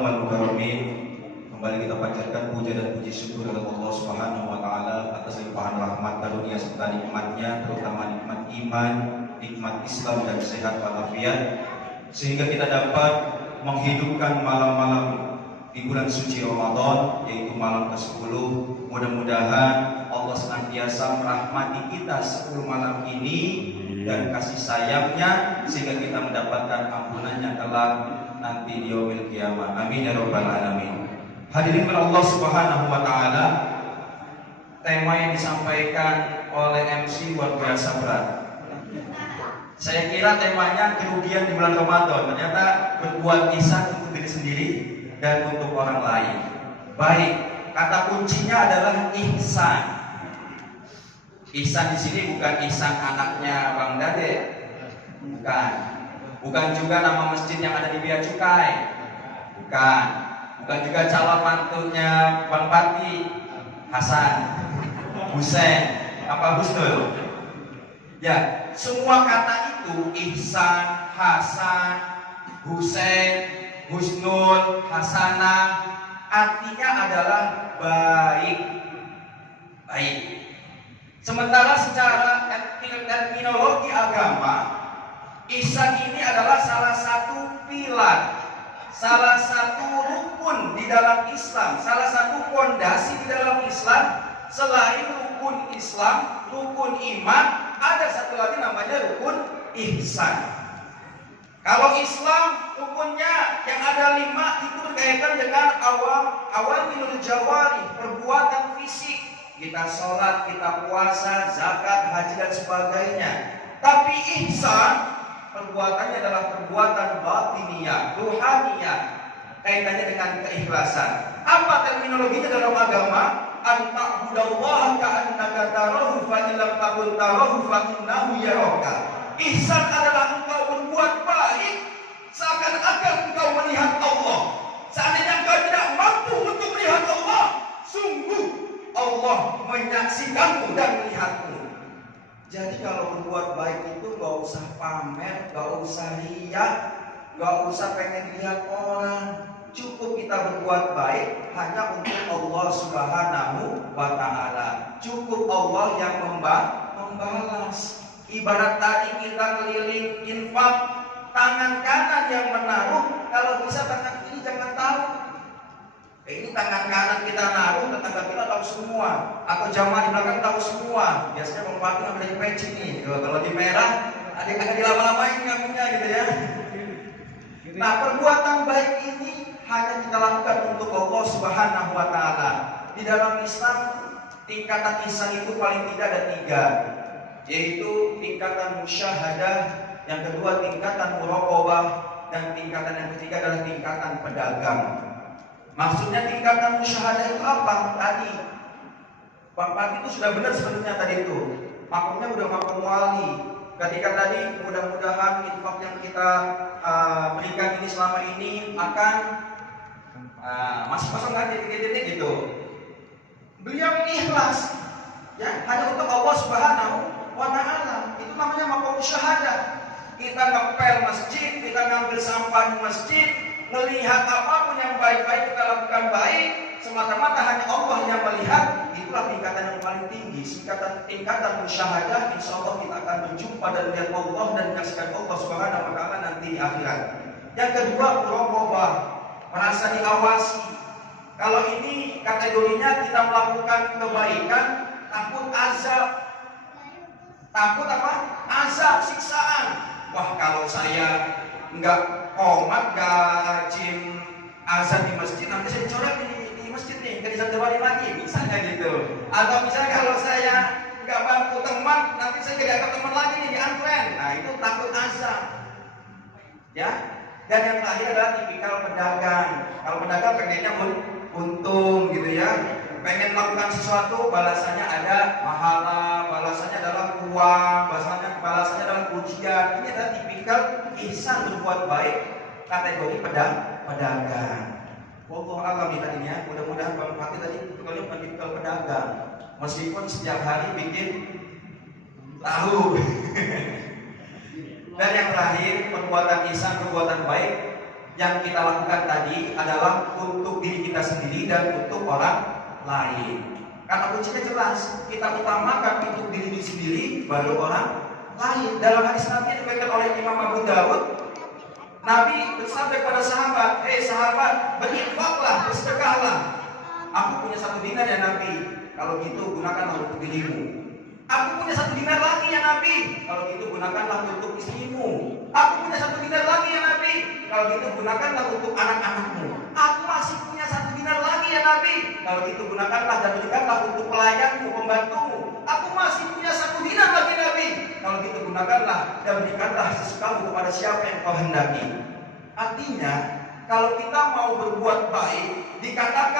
wal mukarramin. Kembali kita panjatkan puja dan puji syukur kepada Allah Subhanahu wa taala atas limpahan rahmat karunia serta nikmatnya, terutama nikmat iman, nikmat Islam dan sehat walafiat, sehingga kita dapat menghidupkan malam-malam di bulan suci Ramadan, yaitu malam ke-10. Mudah-mudahan Allah senantiasa merahmati kita 10 malam ini dan kasih sayangnya, sehingga kita mendapatkan ampunannya kelak nanti di yaumil qiyamah. Amin ya rabbal alamin. Hadirin Allah Subhanahu wa taala, tema yang disampaikan oleh MC luar biasa berat. Saya kira temanya kerugian di bulan Ramadan, ternyata berbuat ihsan untuk diri sendiri dan untuk orang lain. Baik, kata kuncinya adalah ihsan. Ihsan di sini bukan ihsan anaknya Bang Dade, bukan juga nama masjid yang ada di Bea Cukai, bukan juga calon mantunya Bang Pati, Hasan, Husein, apa Husnul. Ya, semua kata itu ihsan, Hasan, Husein, Husnul, Hasanah, artinya adalah baik. Sementara secara terminologi agama, ihsan ini adalah salah satu pilar, salah satu rukun di dalam Islam, salah satu fondasi di dalam Islam. Selain rukun Islam, rukun iman, ada satu lagi namanya rukun ihsan. Kalau Islam rukunnya yang ada 5 itu berkaitan dengan awal minul jawari, perbuatan fisik. Kita sholat, kita puasa, zakat, haji dan sebagainya. Tapi ihsan perbuatannya adalah perbuatan batiniyah, ruhaniyah, kaitannya dengan keikhlasan. Apa terminologinya dalam agama? Anta'budallaha ka'annaka tarahu fa in lam takun tarahu fa innahu yaraka. Ihsan adalah engkau berbuat baik seakan-akan engkau melihat Allah. Seandainya engkau tidak mampu untuk melihat Allah, sungguh Allah menyaksikanmu dan melihatmu. Jadi kalau berbuat baik itu gak usah pamer, gak usah riak, gak usah pengen dilihat orang. Cukup kita berbuat baik hanya untuk Allah Subhanahu wa ta'ala. Cukup Allah yang membalas. Ibarat tadi kita keliling infak, tangan kanan yang menaruh, kalau bisa tangan kiri jangan tahu. Ini tangan kanan kita naruh, tetangga kita tahu semua, atau jamaah di belakang tahu semua. Biasanya pembantu nggak boleh peci nih. Kalau di merah, ada dilama-lamain ngakunya gitu ya. Nah, perbuatan baik ini hanya kita lakukan untuk Allah Subhanahu wa ta'ala. Di dalam Islam, tingkatan ihsan itu paling tidak ada 3, yaitu tingkatan musyahadah, yang kedua tingkatan muraqabah, dan tingkatan yang ketiga adalah tingkatan pedagang. Maksudnya tingkatan musyahadah itu apa? Tadi Bang Pati itu sudah benar sebenarnya tadi itu. Makamnya udah makam wali. Ketika tadi mudah-mudahan infak yang kita berikan ini selama ini akan masih kosong kan titik-titik gitu. Beliau ini ikhlas, ya, hanya untuk Allah Subhanahu wa ta'ala. Itu namanya makam musyahadah. Kita ngepel masjid, kita ngambil sampah di masjid, melihat apapun yang baik-baik kita lakukan baik, semata-mata hanya Allah yang melihat. Itulah tingkatan yang paling tinggi, tingkatan musyahadah. Insya Allah kita akan berjumpa dan melihat Allah dan menyaksikan Allah Subhanahu wa ta'ala nanti di akhirat. Yang kedua, muraqabah, merasa diawasi. Kalau ini kategorinya kita melakukan kebaikan, takut azab. Takut apa? Azab, siksaan. Wah, kalau saya enggak komat, enggak rajin azan di masjid, nanti saya dicoret di masjid nih, nggak bisa kembali lagi, misalnya gitu. Atau misalnya kalau saya nggak bantu teman, nanti saya nggak dapat teman lagi nih di antren. Nah, itu takut azab, ya. Dan yang terakhir adalah tipikal pedagang. Kalau pedagang pengennya untung gitu ya, pengen melakukan sesuatu, balasannya ada pahala, balasannya adalah uang, balasannya adalah pujian. Ini adalah tipikal ihsan, berbuat baik, kategori pedagang. Wallahu a'lam tadinya. Mudah-mudahan Bang Fatih tadi kalau tipikal pedagang, meskipun setiap hari bikin tahu. Dan yang terakhir, perbuatan ihsan, perbuatan baik yang kita lakukan tadi adalah untuk diri kita sendiri dan untuk orang lain. Karena kuncinya jelas, kita utamakan untuk diri sendiri baru orang lain. Dalam hadis Nabi yang diberikan oleh Imam Abu Dawud, Nabi bersabda kepada sahabat, sahabat, berinfaklah, bersedekahlah. Aku punya 1 dinar ya Nabi, kalau gitu gunakanlah untuk dirimu. Aku punya 1 dinar lagi ya Nabi, kalau gitu gunakanlah untuk istrimu. Aku punya 1 dinar lagi ya Nabi, kalau gitu gunakanlah untuk anak-anakmu. Aku masih punya 1 dinar lagi ya Nabi, kalau gitu gunakanlah dan berikanlah untuk pelayanmu, pembantumu. Aku masih punya 1 dinar lagi Nabi, kalau gitu gunakanlah dan berikanlah sesukamu kepada siapa yang kau hendaki. Artinya, kalau kita mau berbuat baik, dikatakan